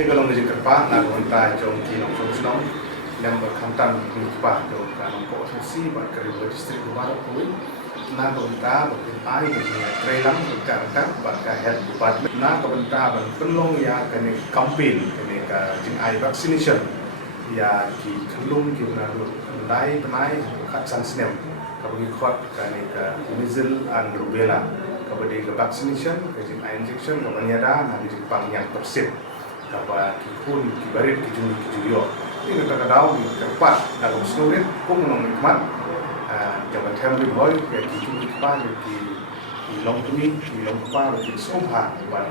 ini kalau ngejek kerpa nak kontak jom kinong sosnom yang berkantan di kerpa jom kanong ko sesi buat kerja distrik baru kuin nak kontak berkenai dengan trailang berkantan buat health department nak kontak berpenlong ya kene campaign kene ka jing vaccination ya ki kelung ki nalu kendai penai kat sansnem kabagi khot kene ka measles and rubella kabadi ka vaccination ka jing injection ka banyada na di pang yang persip kaba ki kun ki barit ki jumi ki juyo ini ka kadau ni kerpat dalam snorit kum nong nikmat jabat hamri boy ya ki jumi ki pa ki long tumi ki long pa ki somha ban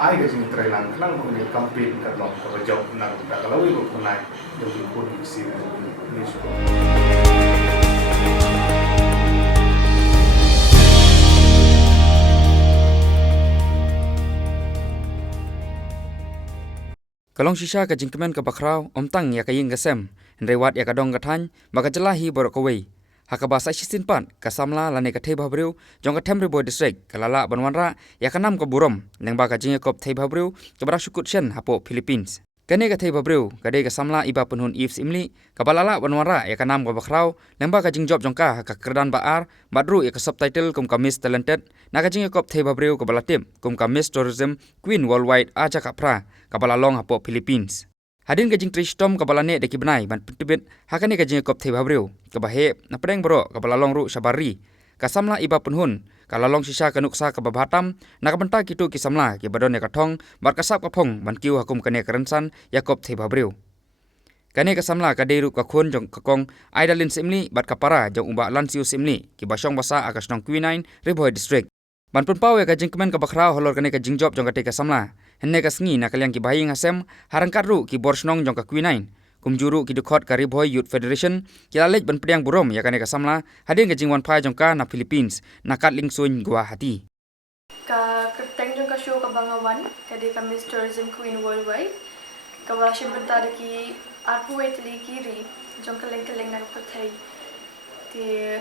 ai ga jing trailang klang ni campaign ka long ka job na ka kalawi ko punai yo ki kun ki si ni so Kalong shisha ka jingkemen ka bakrau omtang ya kaying gasem rewat ya kadong gathan maka jelahi borok kawei hakaba sa sisin pan ka samla lane ka thei babriu jong ka themri boy district kalala banwanra ya kanam ka burom lengba ka jinge kop thei babriu ka bara shukut shen hapo Philippines kane ka thei babriu ka de ka samla iba penhun if simli ka balala banwanra ya kanam ka bakrau lengba ka jingjob jongka ka kerdan baar badru ya ka subtitle kum ka Miss Talented na ka jinge kop thei babriu ka balatim kum ka Miss Tourism Queen Worldwide aja ka pra kabala long hapo Philippines. Hadin kajing tristom kabala ne deki benai ban pitibit hakane kajing kop thei babriu kabahe na pedeng bro kabala long ru sabari kasamla iba penhun kala long sisa kanuksa kababatam na kabenta kitu kisamla ki badon ne kathong bar kasap kapong ban kiu hakum kane kerensan yakop thei babriu kane kasamla kaderu ka khun jong kakong aidalin simli bat kapara jong umba lansiu simli ki basong basa akasnong Q9 Riboy district ban penpau ya kajing kemen ka bakrau holor kane kajing job jong kate kasamla henne kasngi na kalyang ki bahing asem harangkat ru ki borsnong jong ka Q9 kumjuru ki dukot ka Riboy Youth Federation ki lalej ban pedang burom ya kane kasamla hadin kajing wan pai jong ka na Philippines na kat lingsun Guwahati ka kerteng jong ka show ka bangawan kade ka Miss Tourism Queen Worldwide ka wala siya benta ki arpu wetli kiri jong kaleng na patay ti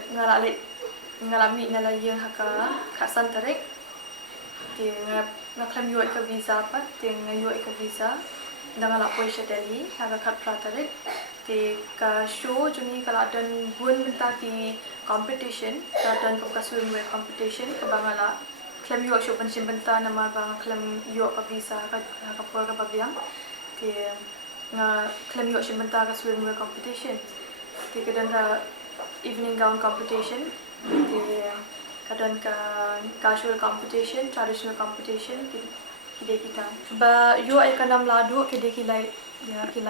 ngalami nalayang haka kasan tarik ti ngaklam yuai ka visa pat ti ngayuai ka visa ngala poi siya dali haka kat pratarik ti ka show juni kala dan bun benta ki competition ka dan ka swimwear competition ka bangala klam yuai show pan benta na mar bang klam yuai ka visa ka por ka babyang ti nga klam yuai benta ka swimwear competition ti kadan ka evening gown competition kadang ka casual competition, traditional competition kide kita. Ba yo ay kanam ladu kide kilay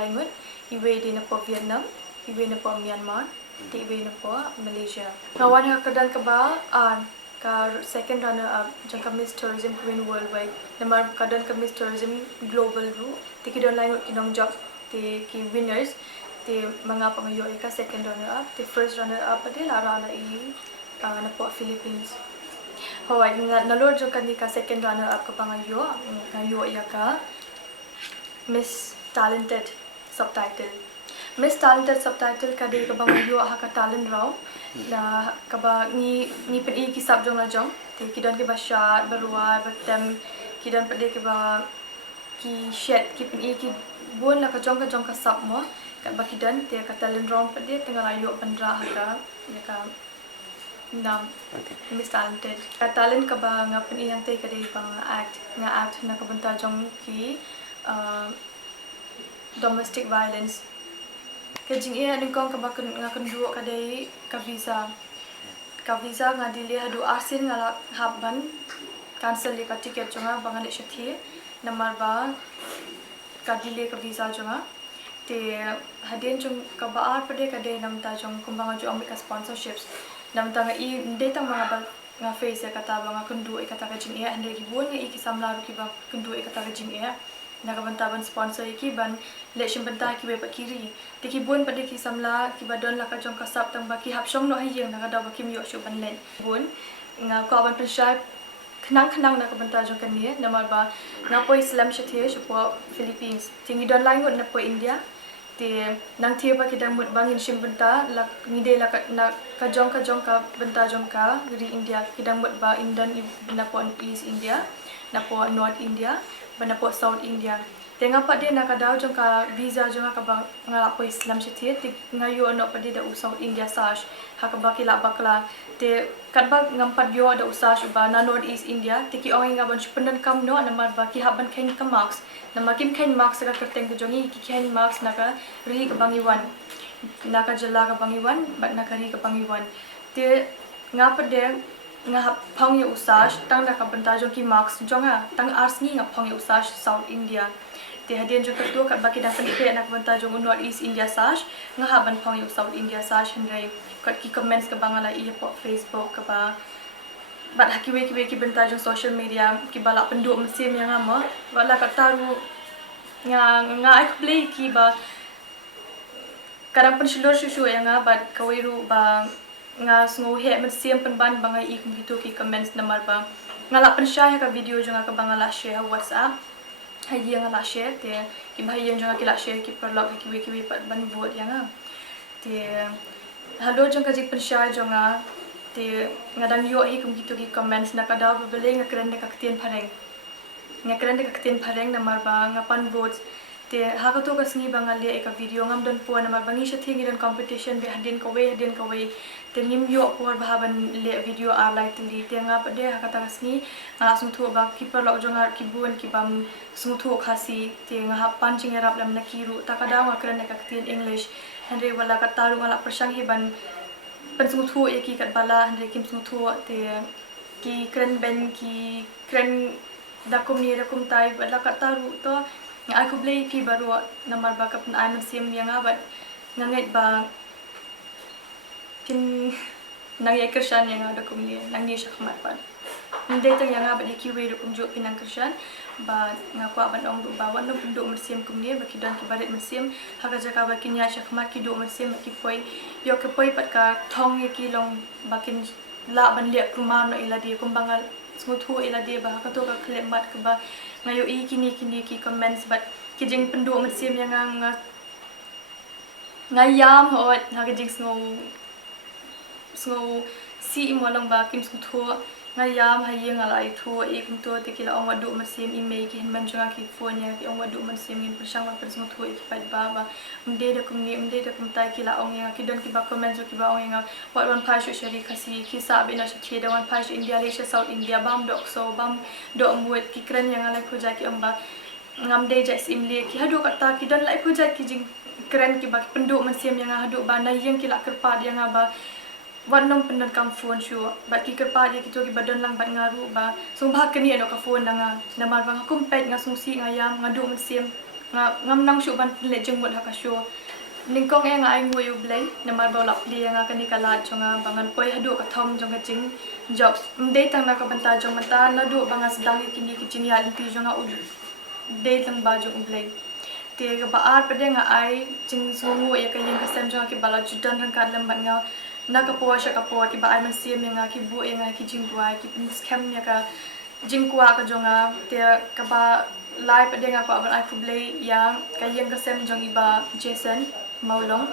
ngut iwe di na po Vietnam, iwe na po Myanmar, iwe na po Malaysia. Ngawan nga kadang ka ba ka second runner up jang ka Miss Tourism Queen Worldwide. Namar kadang ka Miss Tourism Global ru tikidon lain kinong job ti ki winners ti mga pangayo ka second runner up, ti first runner up adi lara na na po Philippines. Hawai nalor jong kani ka second runner up ka pangayo ngayo ya ka Miss Talented subtitle. Miss Talented subtitle kade ka bangayo ha ka talent raw na kaba ni pedi ki sab jong la jong ti kidon ke ba shot barua batem kidon pede ke ba ki shed ki pedi ki bon la ka jong ka sab mo ka ba kidon ti ka talent raw pede tengah ayo pandra ha ka ya ka nam Miss Talented ka talent ka ba nga piniyang tay ka day pang act na kabanta jong ki domestic violence kajing iya ning kong ka ba nga kunduo ka day ka visa nga dili hadu asin nga habban cancel ka ticket jonga bangale shathi namar ba ka dili ka visa jonga te hadin jong ka baar pade ka day namta jong kumbanga jo ka sponsorships namta nga data mga nga face kata ba nga kundu kata ka jing iya andre gibon nga ikisamla ru kiba kundu kata ka jing iya nagabantaban sponsor ikiban lesson banta ki pa kiri tikibon pa ki samla kiba don la ka jong kasap tang ba ki hapsong no hayeng nagada ba kim yo shu ban len bon nga ko aban pensya kanang na kabanta jong kaniya namar ba nga po Islam shathe shu po Philippines tingi don langot na po India ti nang tiya pa kita mut bangin sim benta la ngide la na kajong ka benta jong ka dari India kita mut ba Indan na po East India na po North India banapot South India. Tengah pak dia nak kadau jangka visa jangka kabang ngalap Islam setia ti ngayu anak pada da South India sash hak baki la bakla te kadba ngampat yo da usah ba na North East India tiki ong ngaban pendan kam no namar baki haban kain ka marks nama kim kain marks ka kerteng jongi ki kain marks naka ri ka bangiwan naka jala ka bangiwan bat naka ri ka bangiwan te ngapa de nga phang yo usah tang naka banta jongi marks jonga tang ars ni nga phang yo usah South India te hadian jo ketua kat baki dah penik nak banta jong North East India sash nga haban phang yo South India sash hendai kat ki comments ke bangala i po Facebook ke ba bat hakiwe ki banta jong social media ki bala penduk mesim yang ama wala kat taru nga ai play ki ba kadang pensulur susu yang bat kawiru ba nga sngo he mesim penban bangai i gitu ki comments namar ba ngala pensyah ka video jong ka bangala share WhatsApp hai yang la share te ki bhai yang jang ki la share ki perlog ki wi pat ban vote yang te halo jang ka jik pensyai jang te ngadang yo hi kum gitu ki comments na kada bele nga kren de kaktian phareng namar ba ngapan votes te ha ka to ka singi bangalia eka video ngam don po namar bangi sha thingi don competition be hadin ka we te nim yo por bahaban le video ar lai tili te nga pa de ha ka ta singi nga sung thu ba ki perlog jang ki buan ki bam sung thu khasi te nga ha punching erap lam na kiru ta kada nga kren de kaktian English henry wala ka taru ngala persang hiban pen sung thu e ki kat bala henry kim sung thu te ki kren ben ki kren dakum tai wala ka taru to nga aku blay ki baru namar bakap na ay sim yang abat ngangit ba tin nangyay Krisyan yang ada kum ni nang ni siya kamatpan hindi tang yang abat ikiwe kum jo pinang Krisyan ba nga ko aban ong ba wan no penduk mesim kum ni ba kidan ki barit mesim haga jaka ba kinya siya kamat ki do mesim ki poi yo ke poi pat ka thong ye ki long bakin la ban le kumam no ila di kumbangal smuthu ila di ba ka to ka klemat ka ba ngayo i kini ki comments but kijing penduk mesim yang ngayam hot ha kijing snow si imolong ba kim smuthu ngayam hayeng alai thu i kum to tikila ong wadu mesim email ki hinman jonga ki phone ya ki ong wadu mesim in persang ba smuthu i pat ba mde da kum tai kila ong yang ki don ki ba comments ki ba ong yang what one page shari kasi ki sa bina shi da one page India le South India bam dok so bam do muat ki kren yang alai puja ki ong ba ngam de jas imle ki hadu kata ki don lai puja ki jing kren ki ba penduk mesim yang hadu ba na yang ki la kerpat yang ba wanong pendan kam phone shu ba ki kerpa ye ki to ki badan lang bat ngaru ba sung bha kani ano ka phone danga namar bang kum pet nga sungsi ngayam ngadu mesim ngam nang shu ban le jeng bot ha ka shu ningkong e nga ai ngoi ublai namar ba lap li nga kani kala chonga bangan poi hadu ka thom jong ka jing job mde tang na ka banta jong mata na du banga sedang ki jing ya limpi jong u de tang ba jong ublai te ga ba ar pede nga ai jing sungu ye ka yeng ka sem jong ki bala judan hang ka lam ban nga nakapo siya kapo ki ba ay man siya nga ki bu nga ki jingwa ki scam nya ka jingwa ka jonga te ka ba live ade nga ko aban ay kublay yang kayeng ka sem jong iba Jason Maulong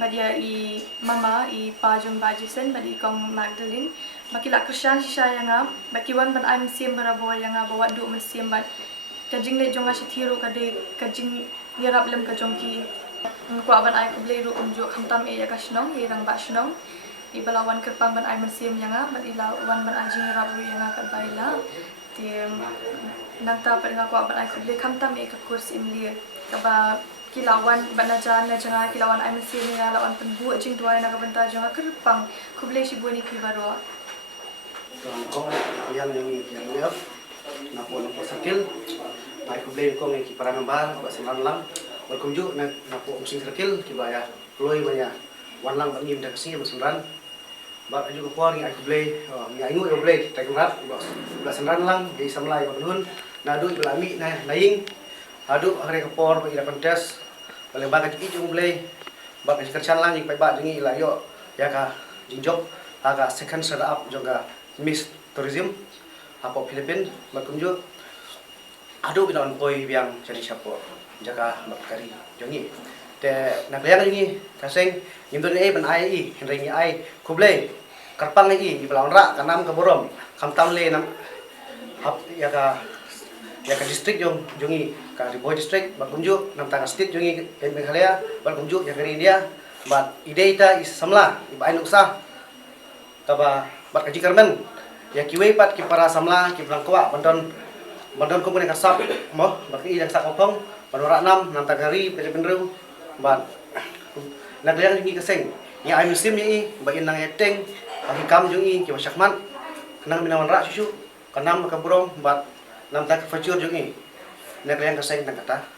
ba dia i mama i pa jong ba Jason ba di kong Magdalene bakila Krisyan siya nga bakiwan ban ay man siya barabo nga bawa du man siya ba ka jingle jonga siya tiro ka de ka jing yarap lem ka jong ki ko aban ay kublay ru unjo khamtam e ya kasnong irang ba snong ibalawan kerpang ban ay mesim yang ban ilawan ban ajing rabu yang ka baila ti nangta per nga ko aban ay kublay khamtam e ka kurs imli ka ba kilawan ban ajan na janga kilawan ay mesim nga lawan penbu jing tuai na ka banta janga kerpang kublay si boni ki baro ko yang liap na po sakil ay kublay ko ngi para nambar ba sinan lang welcome ju na po sing circle ki baya loy baya wanlang ba ngim da kasi masunran ba ayu ko kuari ay kublay mi ayu ay kublay ta kumrat ba sanran lang di samlai ba nun na du ilami na laing adu are ka por ba ira kontes bale ba ka ki kublay ba ka kerchan lang pai ba dingi la yo ya ka jinjok aga second set up juga Miss Tourism apa Philippines welcome ju adu binon poi biang jadi siapa jaga bakari jongi te naklaya jongi kaseng indon e ban ai i ringi ai kublay karpang i iblawn ra kanam ka borom kamtam le nam hap ya ka ya ka district jongi ka Riboy district bat kumju nam tanga state jongi ken Meghalaya bat kumju ya kari India bat ideita is samla iba nuksa kaba bat kaji karmen ya kiwe pat ki para samla ki blangkwa bandon kumpul yang kasap mo bat ki yang sak kopong panora nam tagari penru bat naglayang jongi kaseng ya ai musim ni ba inang eteng hikam jongi ki masyakman kenang minawan ra susu kanam ka burong bat nam tak facur jongi naglayang kaseng tang kata